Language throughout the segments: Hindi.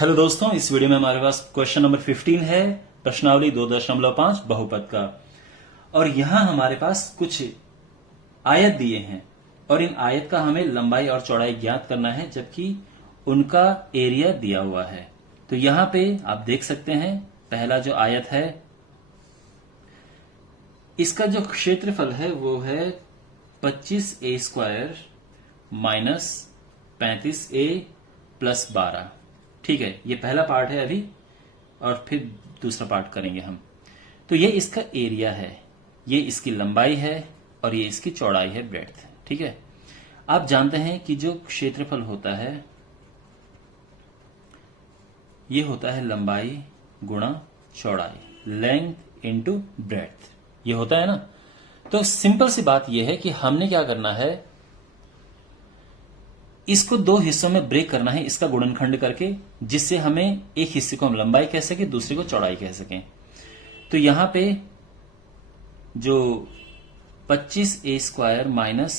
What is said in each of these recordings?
हेलो दोस्तों, इस वीडियो में हमारे पास क्वेश्चन नंबर 15 है, प्रश्नावली 2.5 बहुपद का। और यहां हमारे पास कुछ आयत दिए हैं और इन आयत का हमें लंबाई और चौड़ाई ज्ञात करना है, जबकि उनका एरिया दिया हुआ है। तो यहां पे आप देख सकते हैं, पहला जो आयत है इसका जो क्षेत्रफल है वो है 25a² माइनस 35a प्लस 12। ठीक है, ये पहला पार्ट है अभी, और फिर दूसरा पार्ट करेंगे हम। तो ये इसका एरिया है, ये इसकी लंबाई है और ये इसकी चौड़ाई है, ब्रेड्थ। ठीक है, आप जानते हैं कि जो क्षेत्रफल होता है ये होता है लंबाई गुणा चौड़ाई, लेंथ इनटू ब्रेड्थ, ये होता है ना। तो सिंपल सी बात यह है कि हमने क्या करना है, इसको दो हिस्सों में ब्रेक करना है, इसका गुणनखंड करके, जिससे हमें एक हिस्से को हम लंबाई कह सके, दूसरे को चौड़ाई कह सकें। तो यहां पे जो 25a² माइनस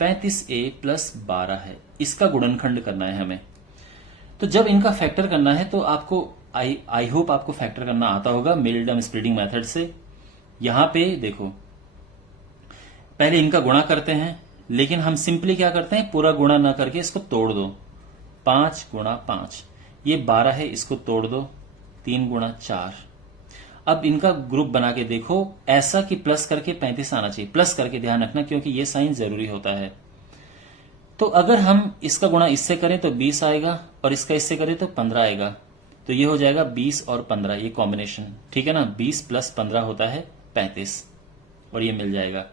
35a प्लस 12 है, इसका गुणनखंड करना है हमें। तो जब इनका फैक्टर करना है तो आपको आई होप आपको फैक्टर करना आता होगा मिडल स्प्लिटिंग मेथड से। यहां पे देखो, पहले इनका गुणा करते हैं, लेकिन हम सिंपली क्या करते हैं, पूरा गुणा ना करके इसको तोड़ दो। 5 गुणा 5, ये 12 है, इसको तोड़ दो, 3 गुणा 4। अब इनका ग्रुप बना के देखो, ऐसा कि प्लस करके 35 आना चाहिए। प्लस करके ध्यान रखना, क्योंकि ये साइन जरूरी होता है। तो अगर हम इसका गुणा इससे करें तो 20 आएगा, और इसका इससे करें तो 15 आएगा। तो ये हो जाएगा 20 और 15, ये कॉम्बिनेशन। ठीक है ना, 20 प्लस 15 होता है 35, और ये मिल जाएगा।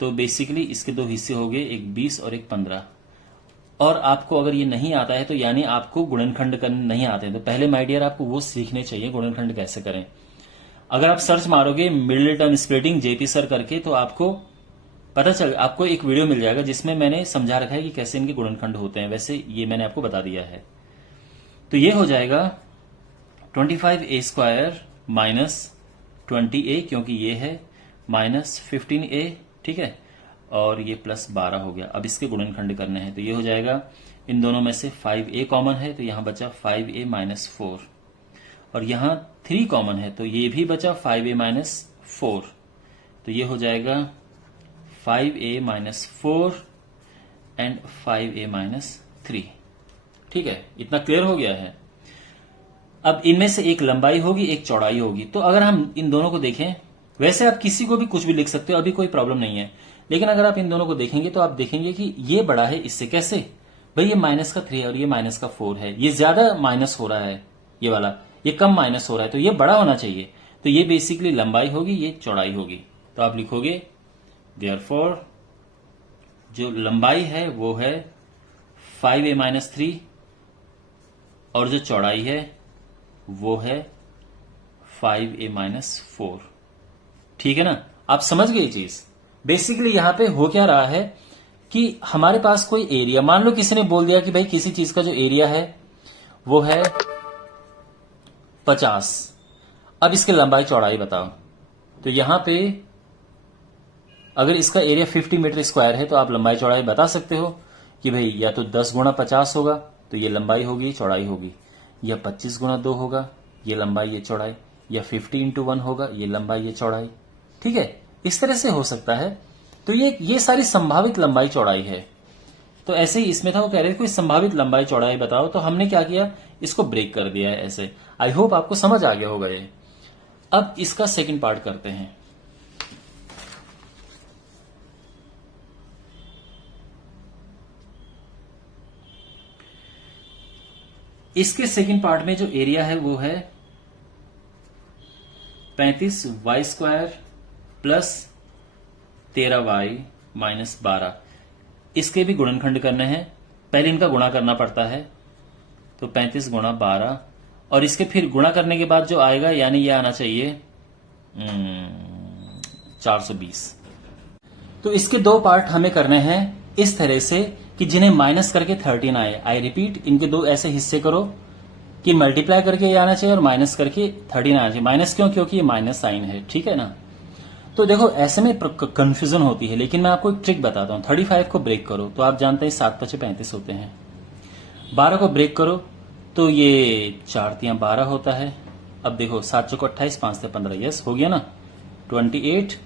तो बेसिकली इसके दो हिस्से हो गए, एक 20 और एक 15। और आपको अगर ये नहीं आता है, तो यानी आपको गुणनखंड करने नहीं आते हैं, तो पहले माय डियर आपको वो सीखने चाहिए गुणनखंड कैसे करें। अगर आप सर्च मारोगे middle term splitting JP sir करके, तो आपको पता चल, आपको एक वीडियो मिल जाएगा जिसमें मैंने समझा रखा है कि कैसे इनके गुणनखंड होते हैं। वैसे ये मैंने आपको बता दिया है। तो ये हो जाएगा 25a² माइनस 20a, क्योंकि ये है, माइनस 15a। ठीक है, और ये प्लस 12 हो गया। अब इसके गुणनखंड करने हैं, तो ये हो जाएगा, इन दोनों में से 5a कॉमन है, तो यहां बचा 5a माइनस 4, और यहां 3 कॉमन है, तो ये भी बचा 5a माइनस 4। तो ये हो जाएगा 5a minus 4 and 5a minus 3। ठीक है, इतना क्लियर हो गया है। अब इनमें से एक लंबाई होगी, एक चौड़ाई होगी। तो अगर हम इन दोनों को देखें, वैसे आप किसी को भी कुछ भी लिख सकते हो, अभी कोई प्रॉब्लम नहीं है, लेकिन अगर आप इन दोनों को देखेंगे तो आप देखेंगे कि ये बड़ा है इससे। कैसे भाई, ये माइनस का 3 है और ये माइनस का 4 है, ये ज्यादा माइनस हो रहा है, ये वाला, ये कम माइनस हो रहा है, तो ये बड़ा होना चाहिए। तो ये बेसिकली लंबाई होगी, ये चौड़ाई होगी। तो आप लिखोगे देयरफॉर जो लंबाई है वो है 5a माइनस 3, और जो चौड़ाई है वो है 5a माइनस 4। ठीक है ना, आप समझ गए चीज। बेसिकली यहां पे हो क्या रहा है कि हमारे पास कोई एरिया, मान लो किसी ने बोल दिया कि भाई किसी चीज का जो एरिया है वो है 50, अब इसकी लंबाई चौड़ाई बताओ। तो यहां पे अगर इसका एरिया 50 मीटर स्क्वायर है, तो आप लंबाई चौड़ाई बता सकते हो कि भाई या तो 10 गुणा 50 होगा, तो ये लंबाई होगी, चौड़ाई होगी, या 25 गुणा 2 होगा, ये लंबाई ये चौड़ाई, या 50 इंटू 1 होगा, ये लंबाई ये चौड़ाई। ठीक है, इस तरह से हो सकता है। तो ये सारी संभावित लंबाई चौड़ाई है। तो ऐसे ही इसमें था, वो कह रहे थे कोई संभावित लंबाई चौड़ाई बताओ, तो हमने क्या किया, इसको ब्रेक कर दिया है ऐसे। आई होप आपको समझ आ गया होगा ये। अब इसका सेकंड पार्ट करते हैं। इसके सेकंड पार्ट में जो एरिया है वो है 35y² प्लस 13y माइनस 12। इसके भी गुणनखंड करने हैं, पहले इनका गुणा करना पड़ता है। तो 35 गुणा 12, और इसके फिर गुणा करने के बाद जो आएगा, यानी ये आना चाहिए 420। तो इसके दो पार्ट हमें करने हैं इस तरह से कि जिन्हें माइनस करके 13 आए। आई रिपीट, इनके दो ऐसे हिस्से करो कि मल्टीप्लाई करके ये आना चाहिए और माइनस करके 13 आना चाहिए। माइनस क्यों, क्योंकि ये माइनस साइन है। ठीक है ना, तो देखो ऐसे में कंफ्यूजन होती है, लेकिन मैं आपको एक ट्रिक बताता हूं। 35 को ब्रेक करो तो आप जानते हैं 7 × 5 = 35 होते हैं। 12 को ब्रेक करो तो ये 4 तियां 12 होता है। अब देखो 7 चौको 28, 5 से 15, यस हो गया ना। 28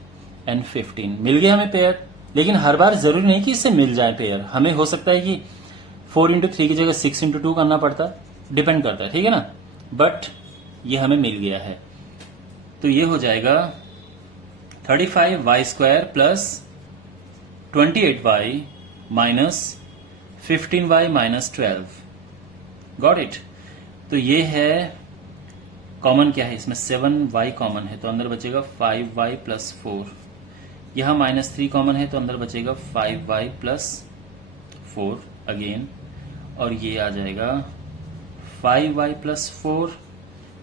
एंड 15 मिल गया हमें पेयर। लेकिन हर बार जरूरी नहीं कि इससे मिल जाए पेयर, हमें हो सकता है कि 4x3 की जगह 6x2 करना पड़ता, डिपेंड करता है, ठीक है ना। बट ये हमें मिल गया है, तो ये हो जाएगा 35y² plus 28y minus 15y minus 12। Got it. तो ये है कॉमन, क्या है इसमें 7y कॉमन है, तो अंदर बचेगा 5y प्लस 4। यहां -3 कॉमन है, तो अंदर बचेगा 5y प्लस 4 अगेन, और ये आ जाएगा 5y plus 4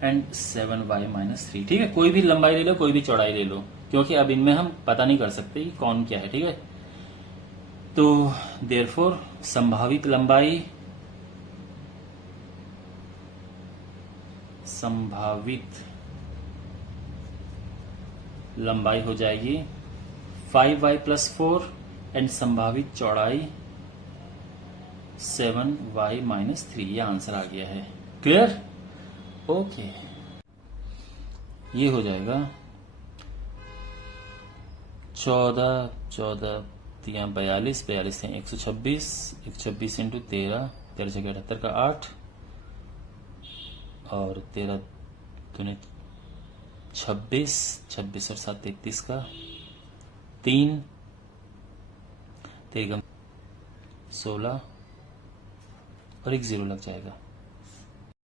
and 7y minus 3। ठीक है, कोई भी लंबाई ले लो, कोई भी चौड़ाई ले लो, क्योंकि अब इनमें हम पता नहीं कर सकते कि कौन क्या है। ठीक है, तो देयरफॉर संभावित लंबाई हो जाएगी 5y प्लस 4 एंड संभावित चौड़ाई 7y माइनस 3। यह आंसर आ गया है। क्लियर? ओके, ये हो जाएगा 14 तियां 42, 42 हैं 126, 126 इंटू 13, 13 जगह 78 का 8, और 13 दूनी 26, 26 और 7 33 का 3, 13 16, और एक 0 लग जाएगा।